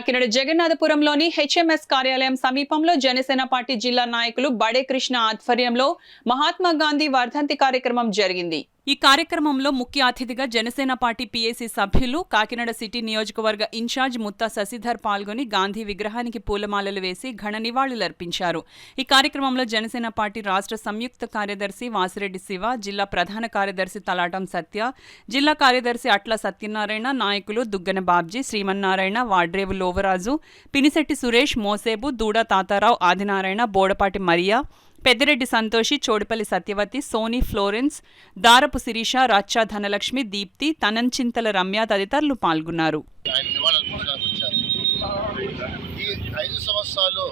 Kakinada జగన్నాథపురంలోని HMS కార్యాలయం సమీపంలో Janasena party జిల్లా నాయకులు బడే కృష్ణ ఆధ్వర్యంలో మహాత్మా గాంధీ వర్ధంతి కార్యక్రమం జరిగింది. ఈ కార్యక్రమంలో ముఖ్య అతిథిగా జనసేన పార్టీ పీఏసీ సభ్యులు, కాకినాడ సిటీ నియోజకవర్గ ఇన్ఛార్జ్ ముత్తా శశిధర్ పాల్గొని గాంధీ విగ్రహానికి పూలమాలలు వేసి ఘన నివాళులర్పించారు. ఈ కార్యక్రమంలో జనసేన పార్టీ రాష్ట్ర సంయుక్త కార్యదర్శి వాసిరెడ్డి శివ, జిల్లా ప్రధాన కార్యదర్శి తలాటం సత్య, జిల్లా కార్యదర్శి అట్ల సత్యనారాయణ, నాయకులు దుగ్గన బాబ్జీ, శ్రీమన్నారాయణ, వాడ్రేవు లోవరాజు, పినిశెట్టి సురేష్, మోసేబు, దూడ తాతారావు, ఆదినారాయణ, బోడపాటి మరియా, పెద్దిరెడ్డి సంతోషి, చోడిపల్లి సత్యవతి, సోనీ ఫ్లోరెన్స్, దారపు శిరీష, రచ్చా ధనలక్ష్మి, దీప్తి, తనంచింతల రమ్య తదితరులు పాల్గొన్నారు. ఈ 5 సంవత్సరాలు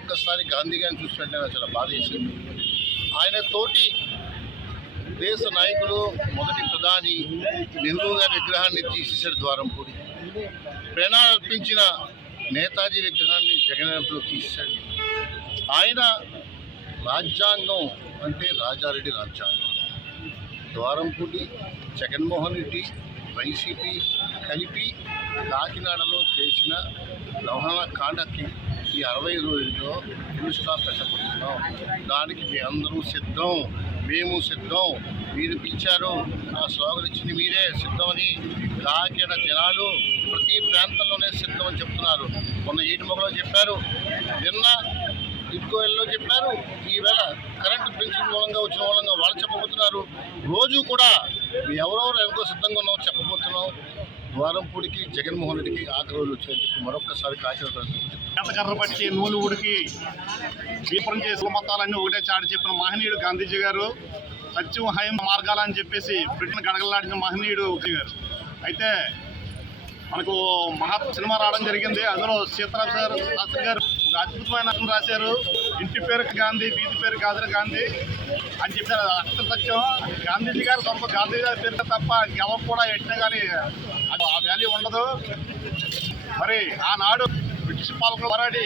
ఒక్కసారి గాంధీ గారిని చూసినట్టు చాలా బాధ వేసింది. ఆయన తోటి దేశ నాయకులు మొదటి ప్రధాని నెహ్రూ గారి విగ్రహాన్ని తీసేశాడు ద్వారంపూడి. ప్రేరణ అర్పించిన నేతాజీ విగ్రహాన్ని జగన్లో తీసేశాడు. ఆయన రాజ్యాంగం అంటే రాజారెడ్డి రాజ్యాంగం. ద్వారంపూడి, జగన్మోహన్ రెడ్డి, వైసీపీ కలిపి కాకినాడలో చేసిన దహన కాండకి ఈ 60 రోజుల్లో ఫుల్ స్టాప్ పెట్టబోతున్నాం. దానికి మీ అందరూ సిద్ధం, మేము సిద్ధం. మీరు పిలిచారు, ఆ స్లోగన్ ఇచ్చింది మీరే, సిద్ధమని కాకినాడ జనాలు ప్రతి ప్రాంతంలోనే సిద్ధం అని చెప్తున్నారు. మొన్న ఏటిమొగలో చెప్పారు, నిన్న ఇటుకోలో చెప్పారు, ఈవేళ కరెంటు పెన్షన్ మూలంగా వచ్చిన మూలంగా వాళ్ళు చెప్పబోతున్నారు. రోజు కూడా ఎవరెవరు ఎంతో సిద్ధంగా ఉన్నామో చెప్పబోతున్నాం. ద్వారంపూడికి, జగన్మోహన్ రెడ్డికి ఆఖరి రోజులు వచ్చాయని చెప్పి మరొకసారి కర్ర పట్టి నూలు ఉడికి దీపం చేసిన మతాలన్నీ ఒకటే చాటి చెప్పిన మహనీయుడు గాంధీజీ గారు. సత్యం హయం మార్గాలని చెప్పేసి బ్రిటన్ గడగలాడిన మహనీయుడు గారు. అయితే మనకు సినిమా రావడం జరిగింది. అందులో సీతారాం శాస్త్రి గారు ఒక అద్భుతమైన రాశారు. ఇంటి పేరు గాంధీ, వీధి పేరు గాంధీ అని చెప్పారు. అక్షర సత్యం. గాంధీజీ గారు తప్ప, గాంధీ గారి పేరు తప్ప ఎవరు కూడా ఎట్టినా కానీ ఆ వాల్యూ ఉండదు. మరి ఆనాడు బ్రిటిష్ పాలకులు పోరాడి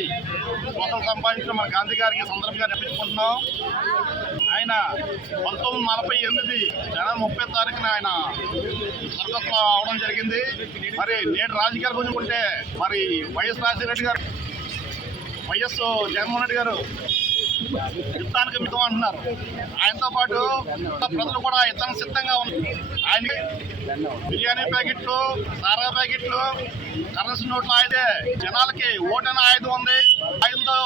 స్వాతంత్రం సంపాదించిన మన గాంధీ గారికి సందర్భంగా నెప్పించుకుంటున్నాం. ఆయన 1948 జనవరి 30 తారీఖున ఆయన స్వర్గస్థం అవడం జరిగింది. మరి నేటి రాజకీయాల గురించి ఉంటే మరి వైఎస్ రాజశేఖర గారు, వైఎస్ జగన్మోహన్ రెడ్డి గారు యుద్ధానికి మితం అంటున్నారు. ఆయనతో పాటు ప్రజలు కూడా యుద్ధానికి సిద్ధంగా ఉన్నారు. ఆయన బిర్యానీ ప్యాకెట్లు, సారా ప్యాకెట్లు, కరెన్సీ నోట్లు అయితే జనాలకి ఓటైన ఆయుధం ఉంది. ఆయుధంతో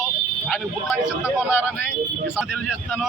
ఆయన బుద్ధానికి సిద్ధంగా ఉన్నారని తెలియజేస్తాను.